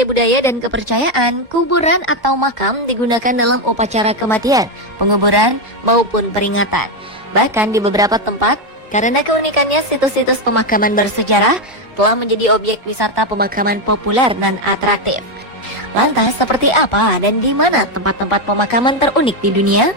sebagai budaya dan kepercayaan, kuburan atau makam digunakan dalam upacara kematian, penguburan, maupun peringatan. Bahkan di beberapa tempat, karena keunikannya situs-situs pemakaman bersejarah telah menjadi objek wisata pemakaman populer dan atraktif. Lantas seperti apa dan di mana tempat-tempat pemakaman terunik di dunia?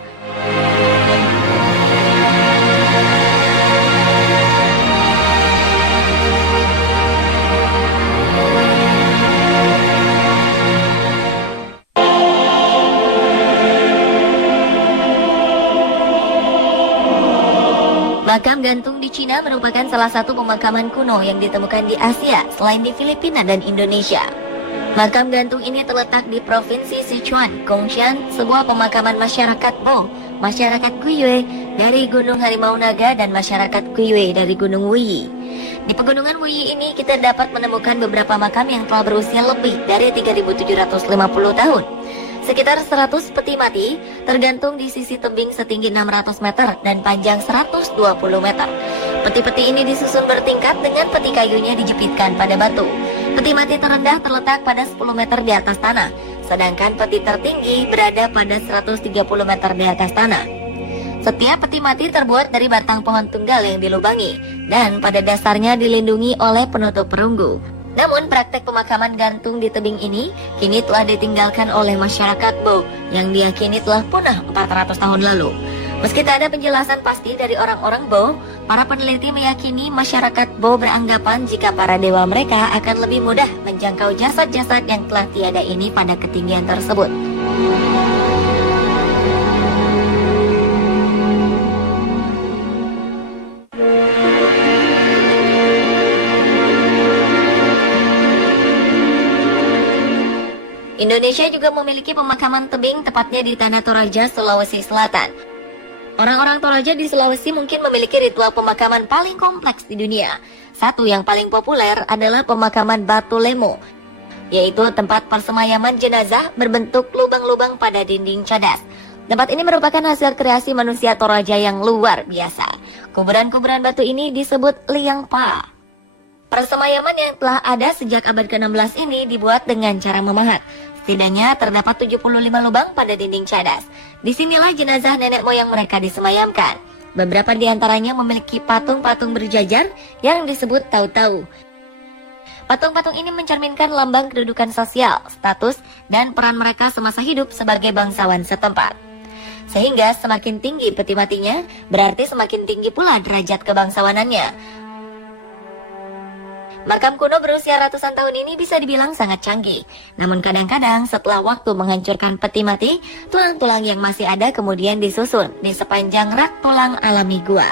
Makam gantung di Cina merupakan salah satu pemakaman kuno yang ditemukan di Asia selain di Filipina dan Indonesia. Makam gantung ini terletak di Provinsi Sichuan, Gongshan, sebuah pemakaman masyarakat Bo, masyarakat Guyue dari Gunung Harimau Naga dan masyarakat Guyue dari Gunung Wuyi. Di pegunungan Wuyi ini kita dapat menemukan beberapa makam yang telah berusia lebih dari 3.750 tahun. Sekitar 100 peti mati tergantung di sisi tebing setinggi 600 meter dan panjang 120 meter. Peti-peti ini disusun bertingkat dengan peti kayunya dijepitkan pada batu. Peti mati terendah terletak pada 10 meter di atas tanah, sedangkan peti tertinggi berada pada 130 meter di atas tanah. Setiap peti mati terbuat dari batang pohon tunggal yang dilubangi dan pada dasarnya dilindungi oleh penutup perunggu. Namun praktek pemakaman gantung di tebing ini kini telah ditinggalkan oleh masyarakat Bo yang diyakini telah punah 400 tahun lalu. Meski tak ada penjelasan pasti dari orang-orang Bo, para peneliti meyakini masyarakat Bo beranggapan jika para dewa mereka akan lebih mudah menjangkau jasad-jasad yang telah tiada ini pada ketinggian tersebut. Indonesia juga memiliki pemakaman tebing tepatnya di Tanah Toraja, Sulawesi Selatan. Orang-orang Toraja di Sulawesi mungkin memiliki ritual pemakaman paling kompleks di dunia. Satu yang paling populer adalah pemakaman Batu Lemo, yaitu tempat persemayaman jenazah berbentuk lubang-lubang pada dinding cadas. Tempat ini merupakan hasil kreasi manusia Toraja yang luar biasa. Kuburan-kuburan batu ini disebut liang pa. Persemayaman yang telah ada sejak abad ke-16 ini dibuat dengan cara memahat. Setidaknya terdapat 75 lubang pada dinding cadas. Disinilah jenazah nenek moyang mereka disemayamkan. Beberapa di antaranya memiliki patung-patung berjajar yang disebut tau-tau. Patung-patung ini mencerminkan lambang kedudukan sosial, status, dan peran mereka semasa hidup sebagai bangsawan setempat. Sehingga semakin tinggi peti matinya, berarti semakin tinggi pula derajat kebangsawanannya. Makam kuno berusia ratusan tahun ini bisa dibilang sangat canggih. Namun kadang-kadang setelah waktu menghancurkan peti mati, tulang-tulang yang masih ada kemudian disusun di sepanjang rak tulang alami gua.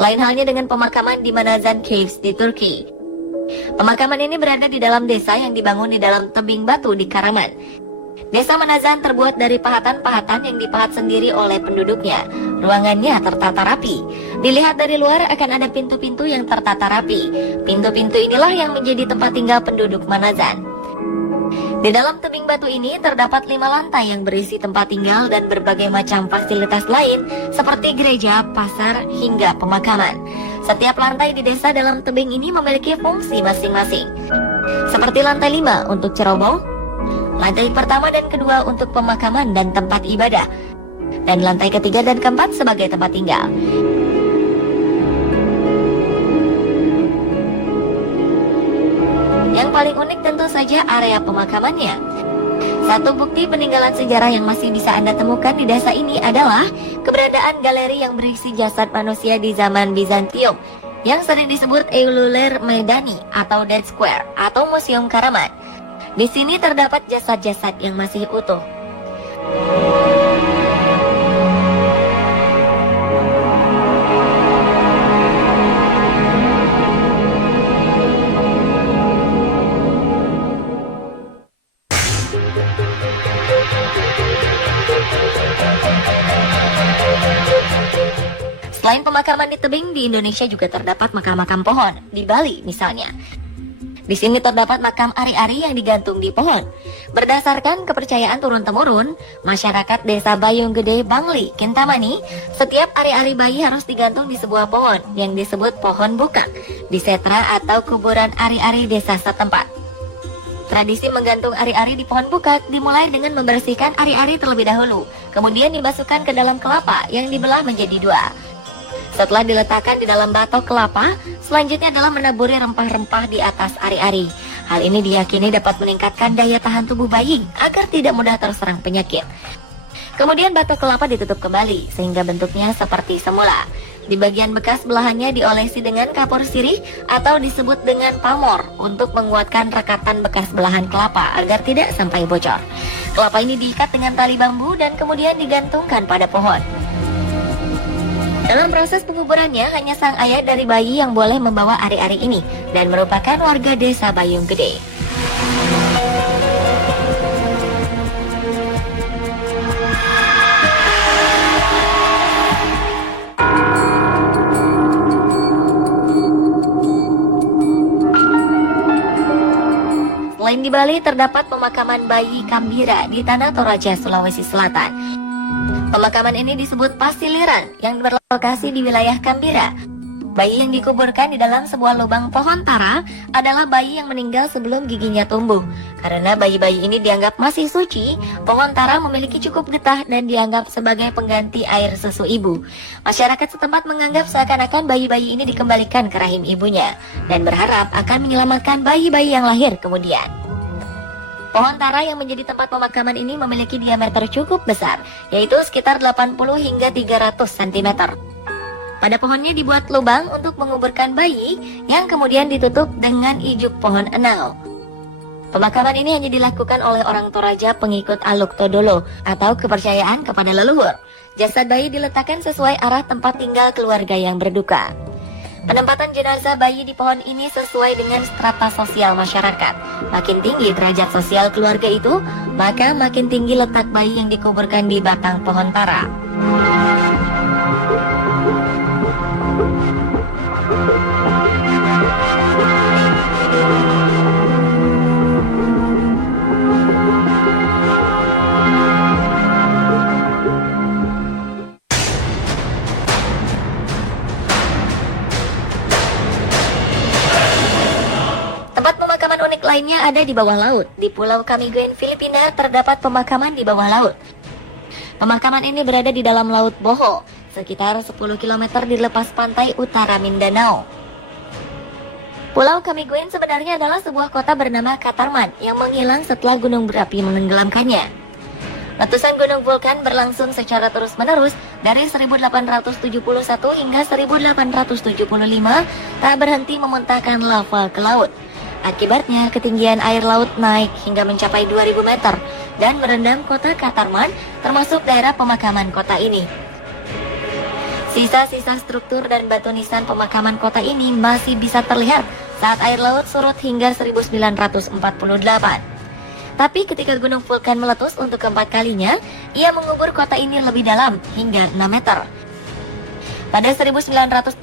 Lain halnya dengan pemakaman di Manazan Caves di Turki. Pemakaman ini berada di dalam desa yang dibangun di dalam tebing batu di Karaman. Desa Manazan terbuat dari pahatan-pahatan yang dipahat sendiri oleh penduduknya. Ruangannya tertata rapi. Dilihat dari luar akan ada pintu-pintu yang tertata rapi. Pintu-pintu inilah yang menjadi tempat tinggal penduduk Manazan. Di dalam tebing batu ini terdapat 5 lantai yang berisi tempat tinggal dan berbagai macam fasilitas lain seperti gereja, pasar, hingga pemakaman. Setiap lantai di desa dalam tebing ini memiliki fungsi masing-masing. Seperti lantai 5 untuk cerobong, lantai pertama dan kedua untuk pemakaman dan tempat ibadah, dan lantai ketiga dan keempat sebagai tempat tinggal. Yang paling unik tentu saja area pemakamannya. Satu bukti peninggalan sejarah yang masih bisa Anda temukan di desa ini adalah keberadaan galeri yang berisi jasad manusia di zaman Bizantium yang sering disebut Eululer Maidani atau Dead Square atau Museum Karaman. Di sini terdapat jasad-jasad yang masih utuh. pemakaman di tebing di Indonesia juga terdapat makam-makam pohon, di Bali misalnya. Di sini terdapat makam ari-ari yang digantung di pohon. Berdasarkan kepercayaan turun-temurun, masyarakat desa Bayung Gede, Bangli, Kintamani, setiap ari-ari bayi harus digantung di sebuah pohon yang disebut pohon bukak, di setra atau kuburan ari-ari desa setempat. Tradisi menggantung ari-ari di pohon bukak dimulai dengan membersihkan ari-ari terlebih dahulu, kemudian dimasukkan ke dalam kelapa yang dibelah menjadi dua. Setelah diletakkan di dalam batok kelapa, selanjutnya adalah menaburi rempah-rempah di atas ari-ari. Hal ini diyakini dapat meningkatkan daya tahan tubuh bayi agar tidak mudah terserang penyakit. Kemudian batok kelapa ditutup kembali sehingga bentuknya seperti semula. Di bagian bekas belahannya diolesi dengan kapur sirih atau disebut dengan pamor untuk menguatkan rekatan bekas belahan kelapa agar tidak sampai bocor. Kelapa ini diikat dengan tali bambu dan kemudian digantungkan pada pohon. Dalam proses penguburannya, hanya sang ayah dari bayi yang boleh membawa ari-ari ini dan merupakan warga desa Bayung Gede. Selain di Bali, terdapat pemakaman bayi Kambira di Tanah Toraja, Sulawesi Selatan. Pemakaman ini disebut Pasiliran yang berlokasi di wilayah Kambira. Bayi yang dikuburkan di dalam sebuah lubang pohon tara adalah bayi yang meninggal sebelum giginya tumbuh. Karena bayi-bayi ini dianggap masih suci, pohon tara memiliki cukup getah dan dianggap sebagai pengganti air susu ibu. Masyarakat setempat menganggap seakan-akan bayi-bayi ini dikembalikan ke rahim ibunya dan berharap akan menyelamatkan bayi-bayi yang lahir kemudian. Pohon tara yang menjadi tempat pemakaman ini memiliki diameter cukup besar, yaitu sekitar 80 hingga 300 cm. Pada pohonnya dibuat lubang untuk menguburkan bayi yang kemudian ditutup dengan ijuk pohon enau. Pemakaman ini hanya dilakukan oleh orang Toraja pengikut Aluk Todolo atau kepercayaan kepada leluhur. Jasad bayi diletakkan sesuai arah tempat tinggal keluarga yang berduka. Penempatan jenazah bayi di pohon ini sesuai dengan strata sosial masyarakat. Makin tinggi derajat sosial keluarga itu, maka makin tinggi letak bayi yang dikuburkan di batang pohon tara. Lainnya ada di bawah laut. Di Pulau Camiguin, Filipina, terdapat pemakaman di bawah laut. Pemakaman ini berada di dalam Laut Boho, sekitar 10 km di lepas pantai utara Mindanao. Pulau Camiguin sebenarnya adalah sebuah kota bernama Katarman yang menghilang setelah gunung berapi menenggelamkannya. Letusan gunung vulkan berlangsung secara terus-menerus dari 1871 hingga 1875, tak berhenti memuntahkan lava ke laut. Akibatnya, ketinggian air laut naik hingga mencapai 2000 meter dan merendam kota Katarman, termasuk daerah pemakaman kota ini. Sisa-sisa struktur dan batu nisan pemakaman kota ini masih bisa terlihat saat air laut surut hingga 1948. Tapi ketika gunung vulkan meletus untuk keempat kalinya, ia mengubur kota ini lebih dalam hingga 6 meter. Pada 1982,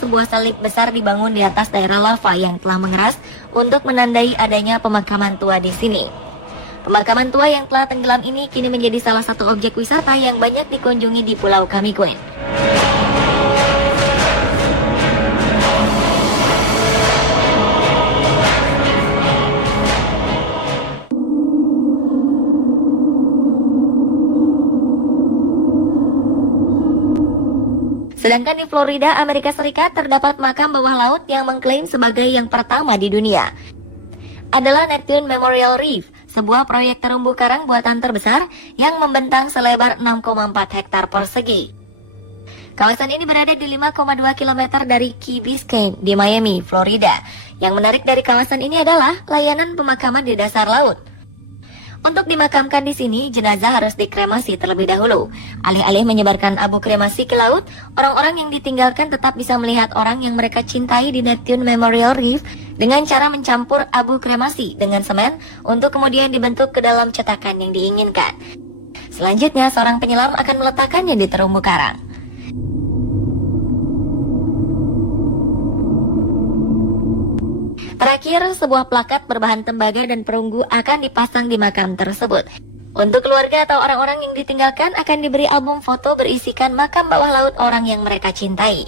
sebuah salib besar dibangun di atas daerah lava yang telah mengeras untuk menandai adanya pemakaman tua di sini. Pemakaman tua yang telah tenggelam ini kini menjadi salah satu objek wisata yang banyak dikunjungi di Pulau Camiguin. Sedangkan di Florida, Amerika Serikat, terdapat makam bawah laut yang mengklaim sebagai yang pertama di dunia. Adalah Neptune Memorial Reef, sebuah proyek terumbu karang buatan terbesar yang membentang selebar 6,4 hektar persegi. Kawasan ini berada di 5,2 km dari Key Biscayne di Miami, Florida. Yang menarik dari kawasan ini adalah layanan pemakaman di dasar laut. Untuk dimakamkan di sini, jenazah harus dikremasi terlebih dahulu. Alih-alih menyebarkan abu kremasi ke laut, orang-orang yang ditinggalkan tetap bisa melihat orang yang mereka cintai di Neptune Memorial Reef dengan cara mencampur abu kremasi dengan semen untuk kemudian dibentuk ke dalam cetakan yang diinginkan. Selanjutnya, seorang penyelam akan meletakkannya di terumbu karang. terakhir, sebuah plakat berbahan tembaga dan perunggu akan dipasang di makam tersebut. Untuk keluarga atau orang-orang yang ditinggalkan akan diberi album foto berisikan makam bawah laut orang yang mereka cintai.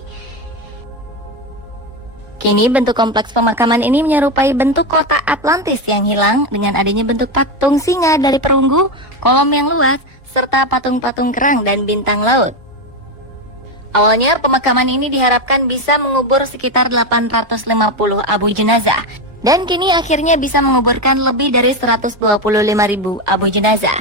Kini bentuk kompleks pemakaman ini menyerupai bentuk kota Atlantis yang hilang dengan adanya bentuk patung singa dari perunggu, kolom yang luas, serta patung-patung kerang dan bintang laut. Awalnya pemakaman ini diharapkan bisa mengubur sekitar 850 abu jenazah, dan kini akhirnya bisa menguburkan lebih dari 125.000 abu jenazah.